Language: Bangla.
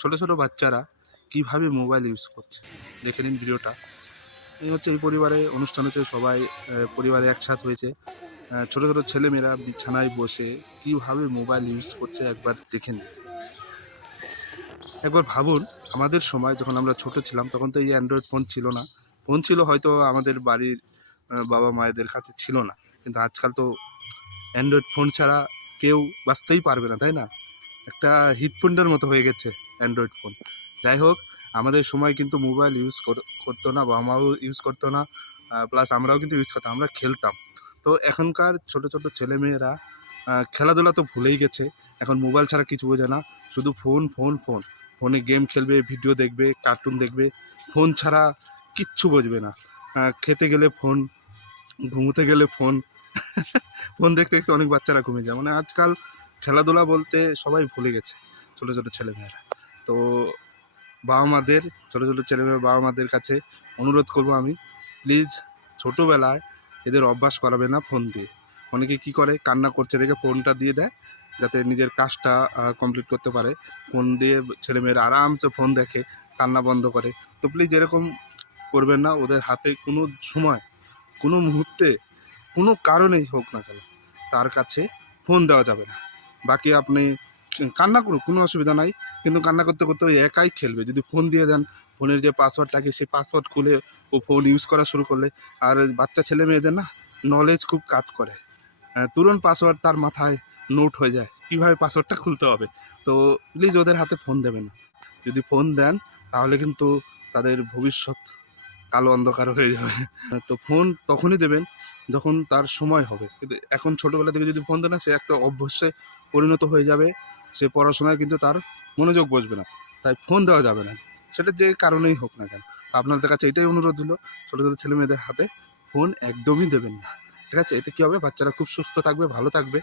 ছোট ছোট বাচ্চারা কিভাবে মোবাইল ইউজ করছে দেখে নিন ভিডিওটা। এই হচ্ছে এই পরিবারে অনুষ্ঠান হচ্ছে, সবাই পরিবারে একসাথে হয়েছে। ছোট ছোট ছেলেমেয়েরা বিছানায় বসে কিভাবে মোবাইল ইউজ করছে একবার দেখে নিন। একবার ভাবুন, আমাদের সময় যখন আমরা ছোট ছিলাম তখন তো এই অ্যান্ড্রয়েড ফোন ছিল না। ফোন ছিল হয়তো আমাদের বাড়ির বাবা মায়েদের কাছে ছিল না, কিন্তু আজকাল তো অ্যান্ড্রয়েড ফোন ছাড়া কেউ বাঁচতেই পারবে না, তাই না? একটা হৃৎপিণ্ডের মতো হয়ে গেছে অ্যান্ড্রয়েড ফোন। যাই হোক, আমাদের সময় কিন্তু মোবাইল ইউজ করতো না, বাবা মাও ইউজ করতো না, প্লাস আমরাও কিন্তু ইউজ করতাম, আমরা খেলতাম। তো এখনকার ছোট ছোট ছেলেমেয়েরা খেলাধুলা তো ভুলেই গেছে। এখন মোবাইল ছাড়া কিছু বোঝে না, শুধু ফোন ফোন ফোন। ফোনে গেম খেলবে, ভিডিও দেখবে, কার্টুন দেখবে, ফোন ছাড়া কিচ্ছু বুঝবে না। খেতে গেলে ফোন, ঘুমোতে গেলে ফোন। ফোন দেখতে দেখতে অনেক বাচ্চারা ঘুমিয়ে যায়। মানে আজকাল খেলাধুলা বলতে সবাই ভুলে গেছে, ছোট ছোট ছেলেমেয়েরা। তো বাবা মাদের, ছোট ছোট ছেলেমেয়ের বাবা মাদের কাছে অনুরোধ করব আমি, প্লিজ ছোটোবেলায় এদের অভ্যাস করাবে না ফোন দিয়ে। অনেকে কি করে, কান্না করছে দেখে ফোনটা দিয়ে দেয় যাতে নিজের কাজটা কমপ্লিট করতে পারে। ফোন দিয়ে ছেলেমেয়েরা আরামসে ফোন দেখে, কান্না বন্ধ করে। তো প্লিজ এরকম করবেন না। ওদের হাতে কোনো সময়, কোনো মুহূর্তে, কোনো কারণেই হোক না কেন, তার কাছে ফোন দেওয়া যাবে না। বাকি আপনি কান্না করুক, কোনো অসুবিধা নাই, কিন্তু কান্না করতে করতে ওই একাই খেলবে। যদি ফোন দিয়ে দেন, ফোনের যে পাসওয়ার্ড থাকে সেই পাসওয়ার্ড খুলে ও ফোন ইউজ করা শুরু করলে, আর বাচ্চা ছেলে মেয়েদের না নলেজ খুব কাজ করে, তুরন্ত পাসওয়ার্ড তার মাথায় নোট হয়ে যায় কীভাবে পাসওয়ার্ডটা খুলতে হবে। তো প্লিজ ওদের হাতে ফোন দেবেন না। যদি ফোন দেন তাহলে কিন্তু তাদের ভবিষ্যৎ কালো অন্ধকার হয়ে যাবে। তো ফোন তখনই দেবেন যখন তার সময় হবে। কিন্তু এখন ছোটোবেলা থেকে যদি ফোন দেন না, সে একটা অভ্যাসে পরিণত হয়ে যাবে। সে পড়াশোনায় কিন্তু তার মনোযোগ বসবে না। তাই ফোন দেওয়া যাবে না, সেটা যে কারণেই হোক না কেন। তো আপনাদের কাছে এটাই অনুরোধ হলো, ছোটো ছোটো ছেলেমেয়েদের হাতে ফোন একদমই দেবেন না। ঠিক আছে? এতে কী হবে, বাচ্চারা খুব সুস্থ থাকবে, ভালো থাকবে।